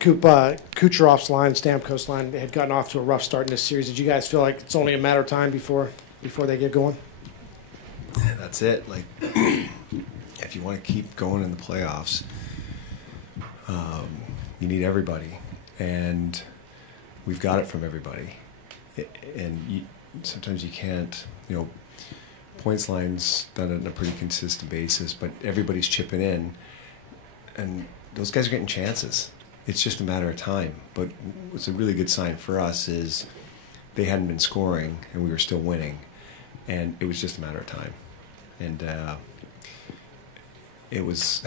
Kucherov's line, Stamkos' line, they had gotten off to a rough start in this series. Did you guys feel like it's only a matter of time before they get going? Yeah, that's it. Like, if you want to keep going in the playoffs, you need everybody, and we've got it from everybody. Sometimes you can't, points line's done it on a pretty consistent basis, but everybody's chipping in, and those guys are getting chances. It's just a matter of time. But what's a really good sign for us is they hadn't been scoring, and we were still winning, and it was just a matter of time. And it was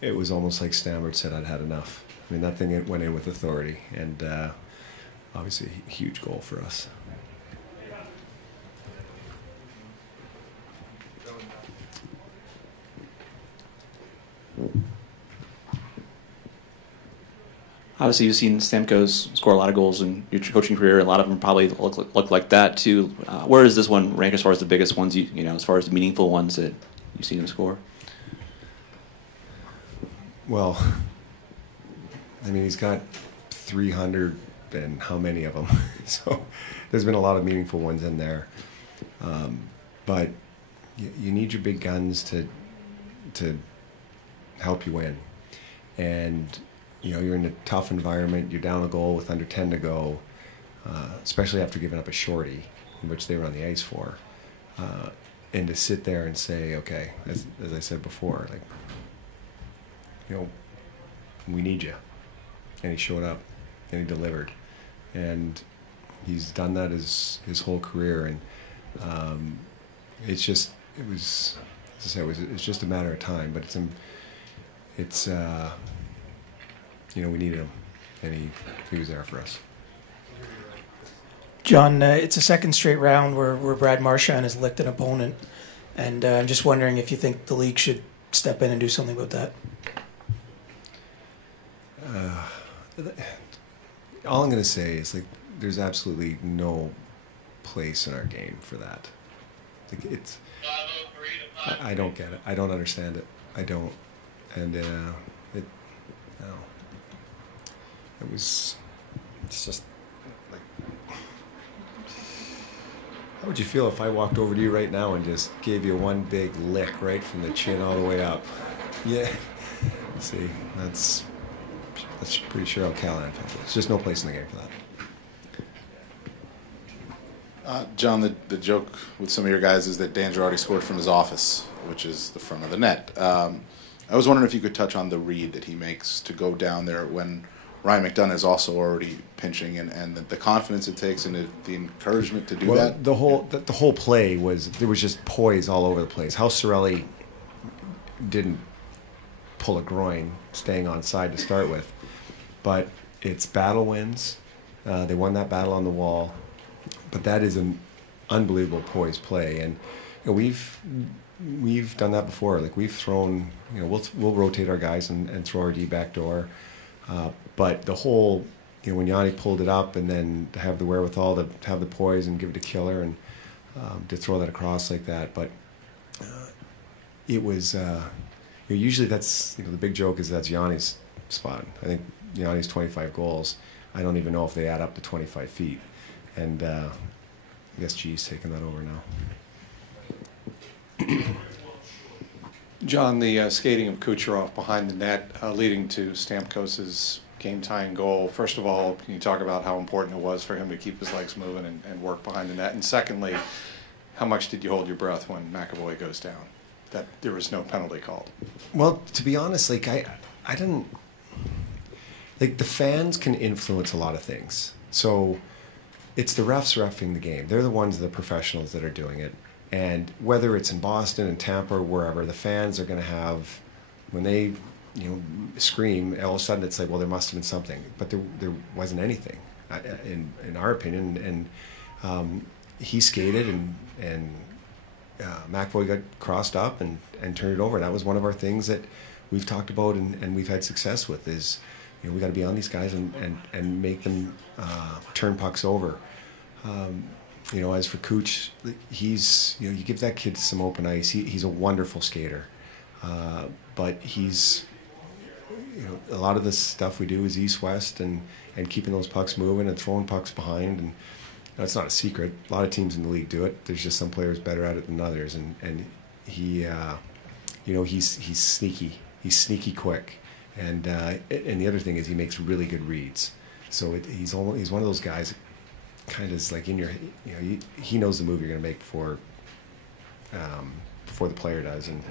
it was almost like Stammert said, I'd had enough. I mean, that thing went in with authority, and obviously a huge goal for us. Obviously, you've seen Stamkos score a lot of goals in your coaching career. A lot of them probably look like that too. Where does this one rank as far as the biggest ones? As far as the meaningful ones that you've seen him score. Well, I mean, he's got 300 and how many of them? So there's been a lot of meaningful ones in there. But you need your big guns to help you win. And you're in a tough environment, you're down a goal with under 10 to go, especially after giving up a shorty, in which they were on the ice for. And to sit there and say, okay, as I said before, like, we need you. And he showed up, and he delivered. And he's done that his whole career. And it's just a matter of time. But we needed him, and he was there for us. Jon, it's a second straight round where Brad Marchand has licked an opponent, and I'm just wondering if you think the league should step in and do something about that. All I'm going to say is, like, there's absolutely no place in our game for that. Like, I don't get it. I don't understand it. I don't. And it's just like, how would you feel if I walked over to you right now and just gave you one big lick right from the chin all the way up? Yeah. See, that's pretty sure how Callahan felt. There's just no place in the game for that. Jon, the joke with some of your guys is that Dan Girardi scored from his office, which is the front of the net. I was wondering if you could touch on the read that he makes to go down there when Ryan McDonough is also already pinching, and the confidence it takes and the encouragement to do that. The whole play there was just poise all over the place. How Cirelli didn't pull a groin staying on side to start with, but it's battle wins. They won that battle on the wall, but that is an unbelievable poised play, and we've done that before. Like, we've thrown, we'll rotate our guys and throw our D back door. But the whole, when Yanni pulled it up and then to have the wherewithal to have the poise and give it to Killer and to throw that across like that. But it was, usually that's, the big joke is that's Yanni's spot. I think Yanni's 25 goals. I don't even know if they add up to 25 feet. And I guess G's taking that over now. Jon, the skating of Kucherov behind the net leading to Stamkos' game-tying goal. First of all, can you talk about how important it was for him to keep his legs moving and work behind the net? And secondly, how much did you hold your breath when McAvoy goes down, that there was no penalty called? Well, to be honest, like, I didn't... Like, the fans can influence a lot of things. So it's the refs reffing the game. They're the ones, the professionals that are doing it. And whether it's in Boston and Tampa or wherever, the fans are going to have, when they, scream, all of a sudden it's like, well, there must have been something. But there wasn't anything, in our opinion. And he skated, and McAvoy got crossed up and turned it over. And that was one of our things that we've talked about and we've had success with is, we got to be on these guys and make them turn pucks over. As for Cooch, he's, you give that kid some open ice. He's a wonderful skater, but he's a lot of the stuff we do is east-west and keeping those pucks moving and throwing pucks behind. And it's not a secret. A lot of teams in the league do it. There's just some players better at it than others. And he, he's sneaky. He's sneaky quick. And the other thing is he makes really good reads. So he's one of those guys that kind of is like in your, he knows the move you're going to make before the player does. And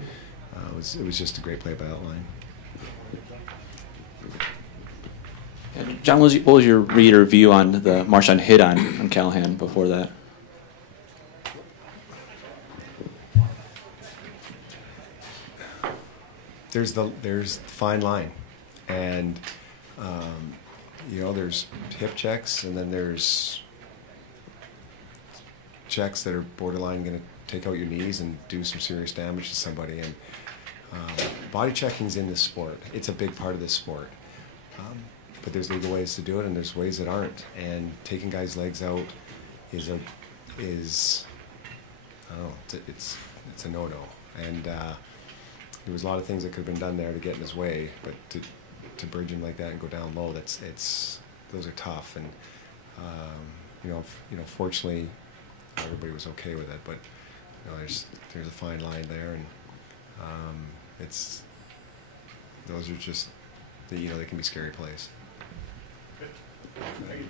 it was just a great play by that line. And John, what was your read or view on the Marchand hit on Callahan before that? There's the fine line, and there's hip checks, and then there's checks that are borderline going to take out your knees and do some serious damage to somebody. And body checking's in this sport. It's a big part of this sport. But there's legal ways to do it, and there's ways that aren't. And taking guys' legs out is a no-no. And there was a lot of things that could have been done there to get in his way, but to bridge him like that and go down low, those are tough. And fortunately, everybody was okay with it. But there's a fine line there, and those are just they can be scary plays. Thank you.